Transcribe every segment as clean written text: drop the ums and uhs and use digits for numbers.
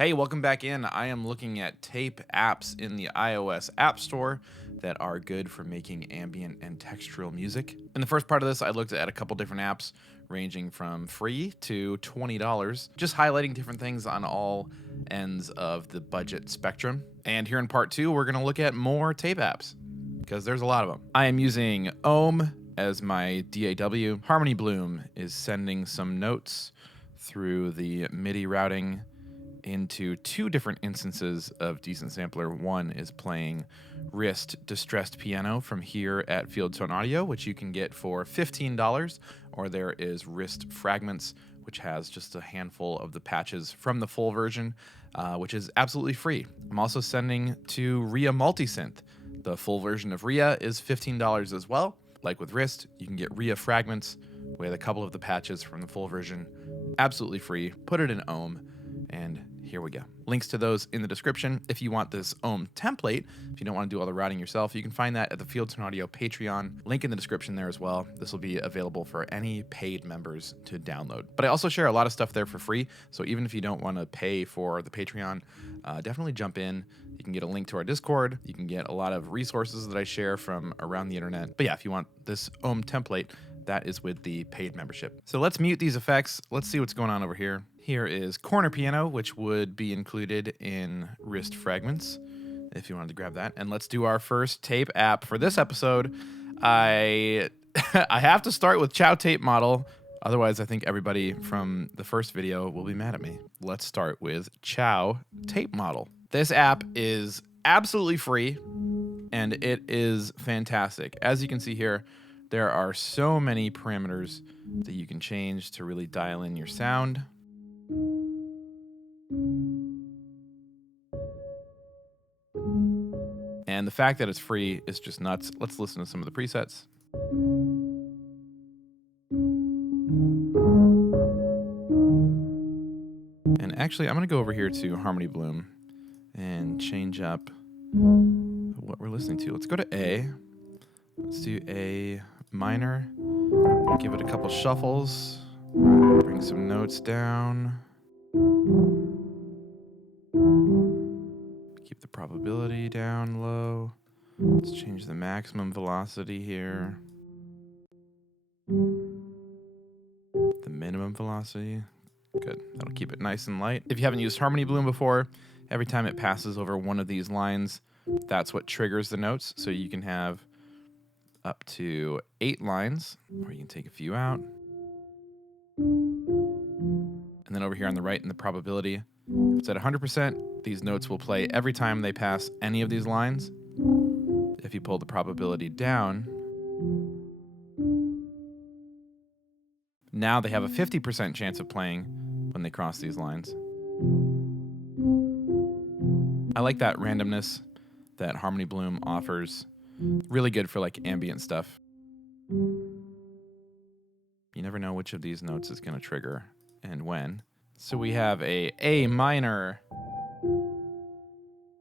Hey, welcome back in. I am looking at tape apps in the iOS App Store that are good for making ambient and textural music. In the first part of this, I looked at a couple different apps ranging from free to $20, just highlighting different things on all ends of the budget spectrum. And here in part two, we're going to look at more tape apps because there's a lot of them. I am using AUM as my DAW. Harmony Bloom is sending some notes through the MIDI routing into two different instances of Decent Sampler. One is playing RIST Distressed Piano from here at Fieldtone Audio, which you can get for $15, or there is RIST Fragments, which has just a handful of the patches from the full version, which is absolutely free. I'm also sending to RIA Multisynth. The full version of RIA is $15 as well. Like with RIST, you can get RIA Fragments with a couple of the patches from the full version, absolutely free. Put it in AUM, and here we go. Links to those in the description. If you want this AUM template, if you don't want to do all the routing yourself, you can find that at the Fieldtone Audio Patreon. Link in the description there as well. This will be available for any paid members to download. But I also share a lot of stuff there for free, so even if you don't want to pay for the Patreon, definitely jump in. You can get a link to our Discord. You can get a lot of resources that I share from around the internet. But yeah, if you want this AUM template, that is with the paid membership. So let's mute these effects. Let's see what's going on over here. Here is corner piano, which would be included in RIST Fragments, if you wanted to grab that. And let's do our first tape app for this episode. I have to start with Chow tape model. Otherwise, I think everybody from the first video will be mad at me. Let's start with Chow tape model. This app is absolutely free, and it is fantastic. As you can see here, there are so many parameters that you can change to really dial in your sound. And the fact that it's free is just nuts. Let's listen to some of the presets. And actually, I'm going to go over here to Harmony Bloom and change up what we're listening to. Let's go to A. Let's do A minor. Give it a couple shuffles. Bring some notes down. Keep the probability down low. Let's change the maximum velocity here. The minimum velocity. Good. That'll keep it nice and light. If you haven't used Harmony Bloom before, every time it passes over one of these lines, that's what triggers the notes. So you can have up to 8 lines, or you can take a few out. And then over here on the right in the probability, if it's at 100%, these notes will play every time they pass any of these lines. If you pull the probability down, now they have a 50% chance of playing when they cross these lines. I like that randomness that Harmony Bloom offers. Really good for like ambient stuff. You never know which of these notes is going to trigger and when. So we have A minor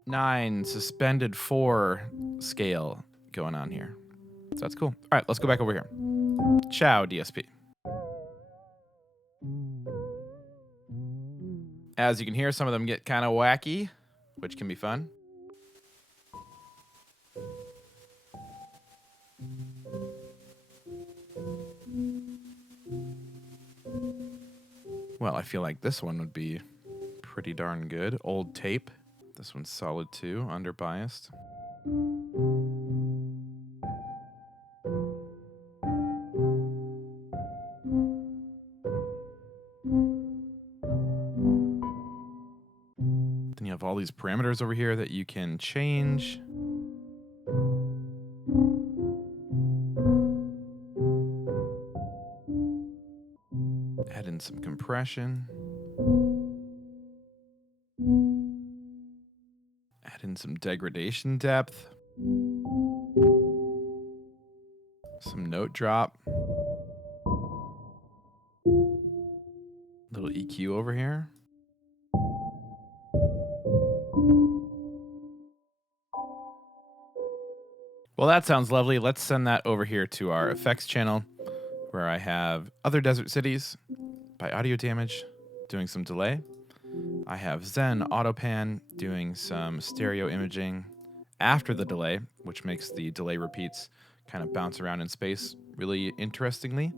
9 suspended 4 scale going on here. So that's cool. All right, let's go back over here. Chow DSP. As you can hear, some of them get kind of wacky, which can be fun. Well, I feel like this one would be pretty darn good. Old tape. This one's solid too, underbiased. Then you have all these parameters over here that you can change. Add in some compression. Add in some degradation depth. Some note drop. Little EQ over here. Well, that sounds lovely. Let's send that over here to our effects channel, where I have Other Desert Cities by Audio Damage doing some delay. I have Zen AutoPan doing some stereo imaging after the delay, which makes the delay repeats kind of bounce around in space really interestingly.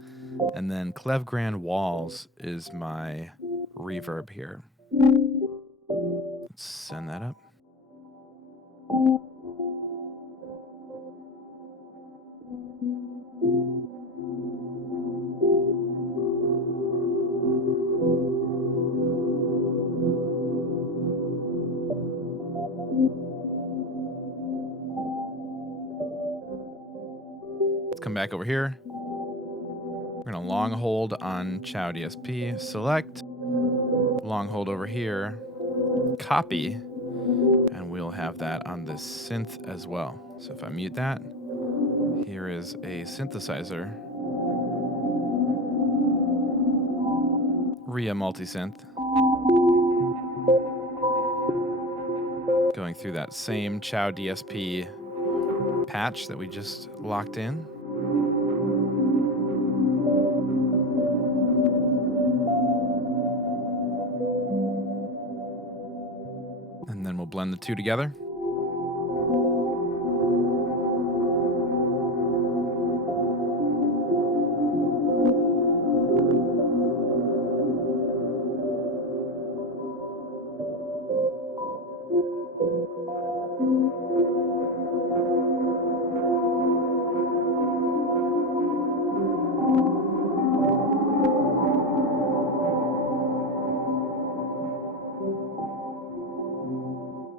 And then Klevgrand Walls is my reverb here. Let's send that up. Let's come back over here. We're going to long hold on Chow DSP, select, long hold over here, copy, and we'll have that on this synth as well. So if I mute that, here is a synthesizer, RIA multisynth, going through that same Chow DSP patch that we just locked in. And then we'll blend the two together.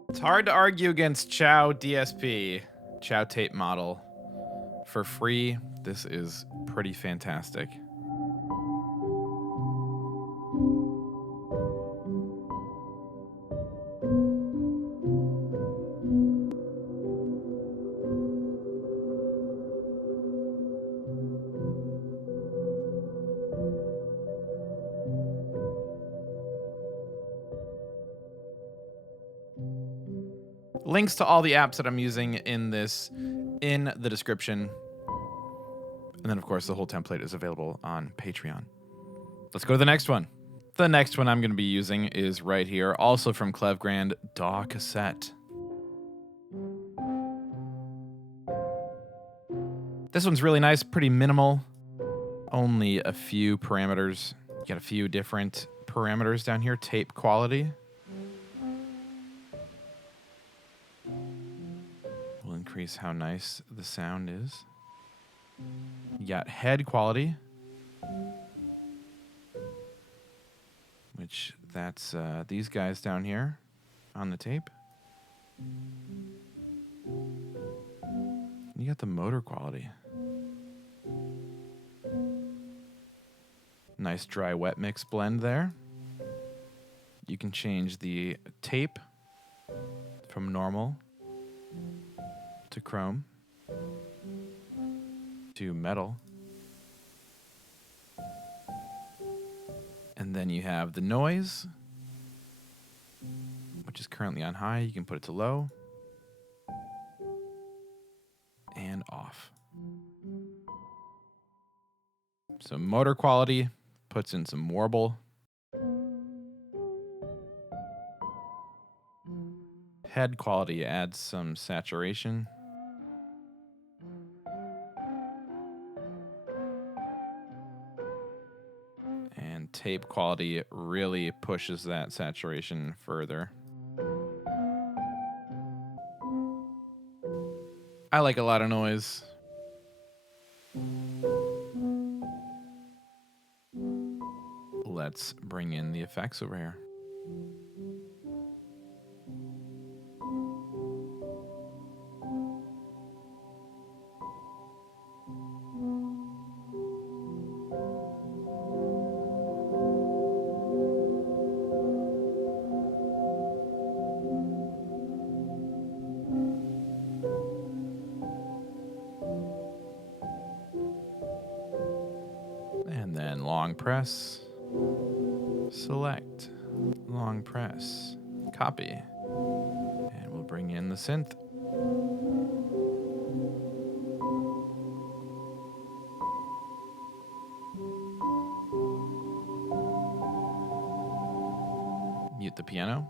It's hard to argue against Chow DSP, Chow tape model. For free, this is pretty fantastic. Links to all the apps that I'm using in the description. And then, of course, the whole template is available on Patreon. Let's go to the next one. The next one I'm going to be using is right here, also from Klevgrand, DAW Cassette. This one's really nice, pretty minimal. Only a few parameters. You got a few different parameters down here. Tape quality. We'll increase how nice the sound is. You got head quality, which that's these guys down here on the tape. You got the motor quality. Nice dry wet mix blend there. You can change the tape from normal to chrome to metal. And then you have the noise, which is currently on high. You can put it to low and off. So motor quality puts in some warble. Head quality adds some saturation. And tape quality really pushes that saturation further. I like a lot of noise. Let's bring in the effects over here. And then long press, select, long press, copy, and we'll bring in the synth. Mute Unmute the piano.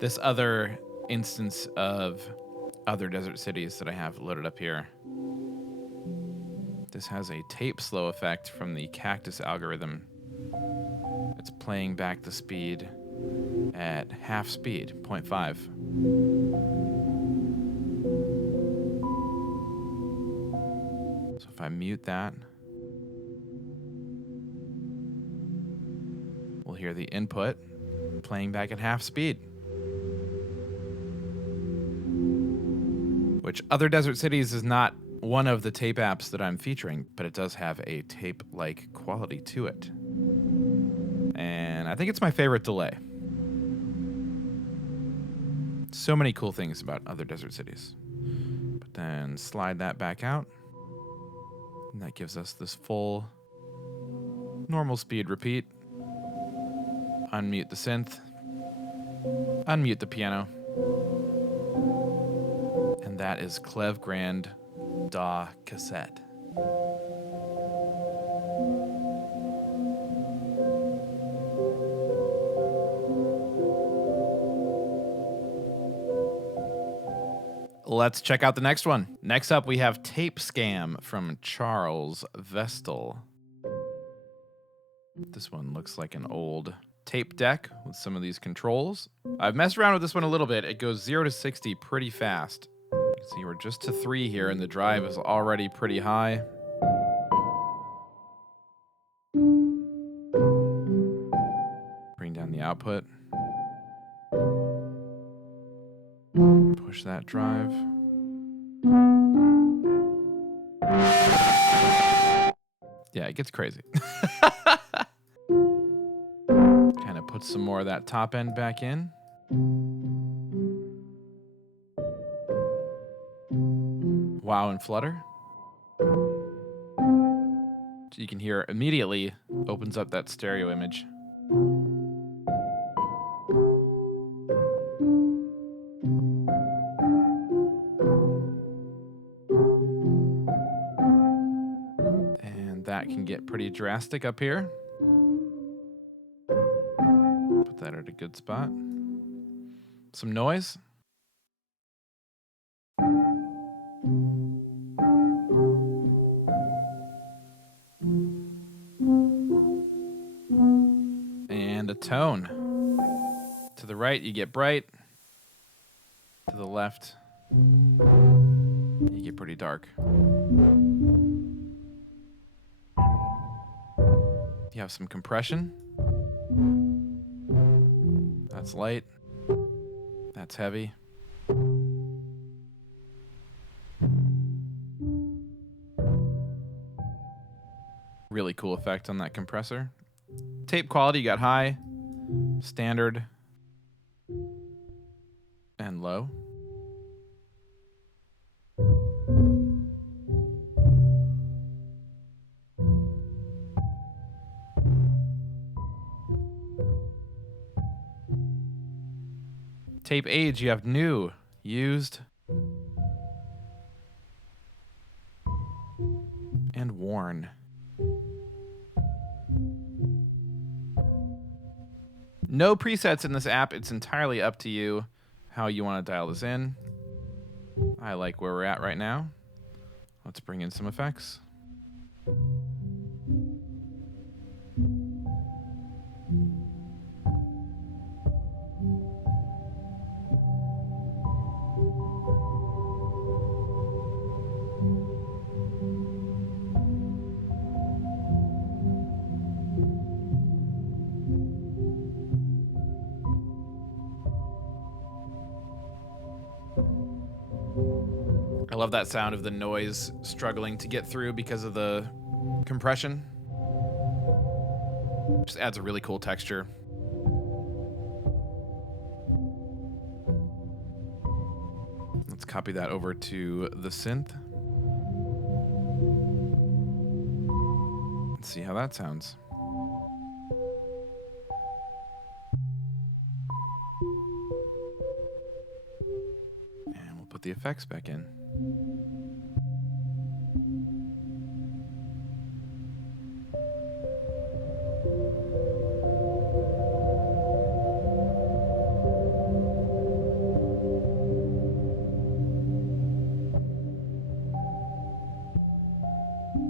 This other instance of other desert cities that I have loaded up here. This has a tape slow effect from the cactus algorithm. It's playing back the speed at half speed, 0.5. So if I mute that, we'll hear the input playing back at half speed. Which Other Desert Cities is not one of the tape apps that I'm featuring, but it does have a tape-like quality to it. And I think it's my favorite delay. So many cool things about Other Desert Cities. But then slide that back out. And that gives us this full normal speed repeat. Unmute the synth. Unmute the piano. And that is Klevgrand DAW Cassette. Let's check out the next one. Next up, we have TAPESCAM from Charles Vestal. This one looks like an old tape deck with some of these controls. I've messed around with this one a little bit. It goes 0 to 60 pretty fast. You can see we're just to 3 here, and the drive is already pretty high. Bring down the output. Push that drive. Yeah, it gets crazy. Kind of put some more of that top end back in. Wow and flutter. So you can hear immediately opens up that stereo image. And that can get pretty drastic up here. Put that at a good spot. Some noise. And a tone. To the right, you get bright. To the left, you get pretty dark. You have some compression. That's light. That's heavy. Really cool effect on that compressor. Tape quality, you got high, standard, and low. Tape age, you have new, used, and worn. No presets in this app. It's entirely up to you how you want to dial this in. I like where we're at right now. Let's bring in some effects. I love that sound of the noise struggling to get through because of the compression. Just adds a really cool texture. Let's copy that over to the synth. Let's see how that sounds. the effects back in.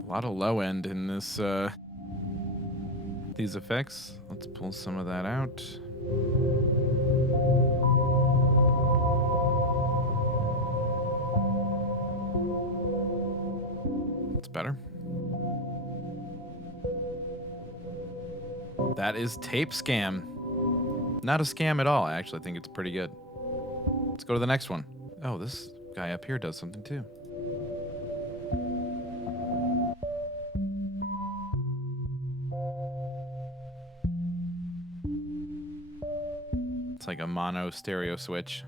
A lot of low end in this these effects. Let's pull some of that out. It's better. That is TAPESCAM. Not a scam at all. I actually think it's pretty good. Let's go to the next one. Oh, this guy up here does something too. It's like a mono stereo switch.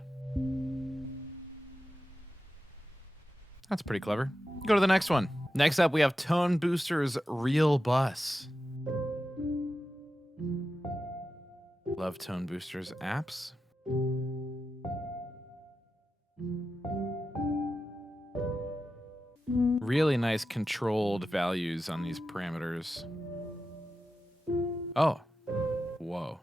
That's pretty clever. Go to the next one. Next up, we have Toneboosters ReelBus. Love Toneboosters apps. Really nice controlled values on these parameters. Oh. Whoa.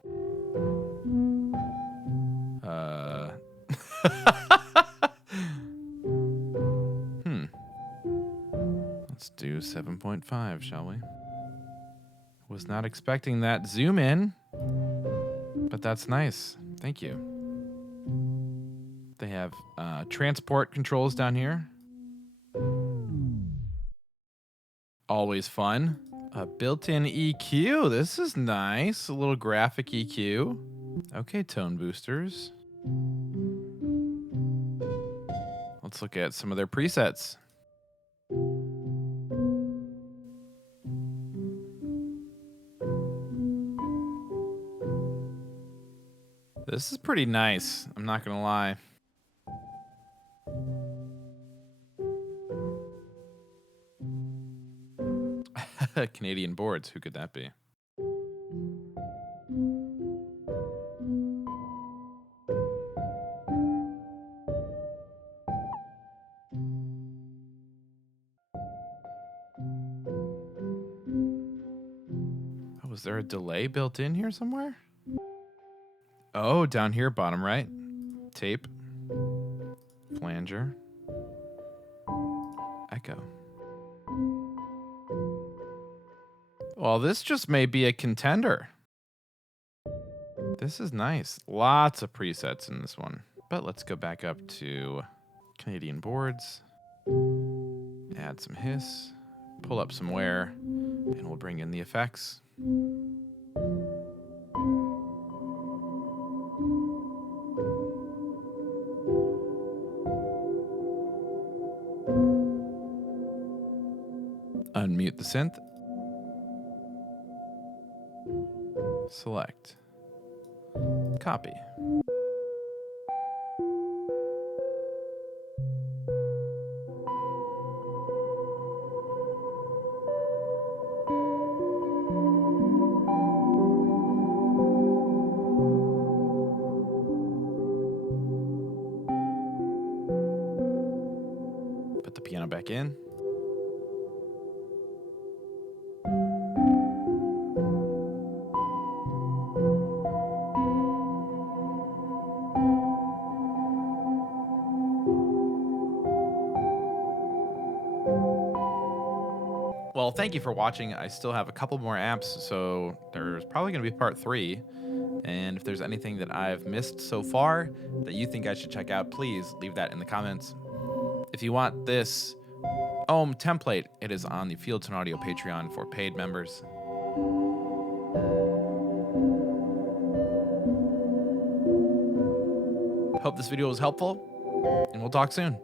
Let's do 7.5, shall we? Was not expecting that zoom in, but that's nice. Thank you. They have transport controls down here. Always fun. A built-in EQ. This is nice. A little graphic EQ. Okay, Toneboosters. Let's look at some of their presets. This is pretty nice. I'm not gonna lie. Canadian boards. Who could that be? Oh, was there a delay built in here somewhere? Oh, down here, bottom right. Tape. Flanger. Echo. Well, this just may be a contender. This is nice. Lots of presets in this one. But let's go back up to Canadian boards. Add some hiss. Pull up some wear. And we'll bring in the effects. Unmute the synth. Select. Copy. Put the piano back in. Well, thank you for watching. I still have a couple more apps, so there's probably going to be part 3. And if there's anything that I've missed so far that you think I should check out, please leave that in the comments. If you want this AUM template, it is on the Fieldtone Audio Patreon for paid members. Hope this video was helpful, and we'll talk soon.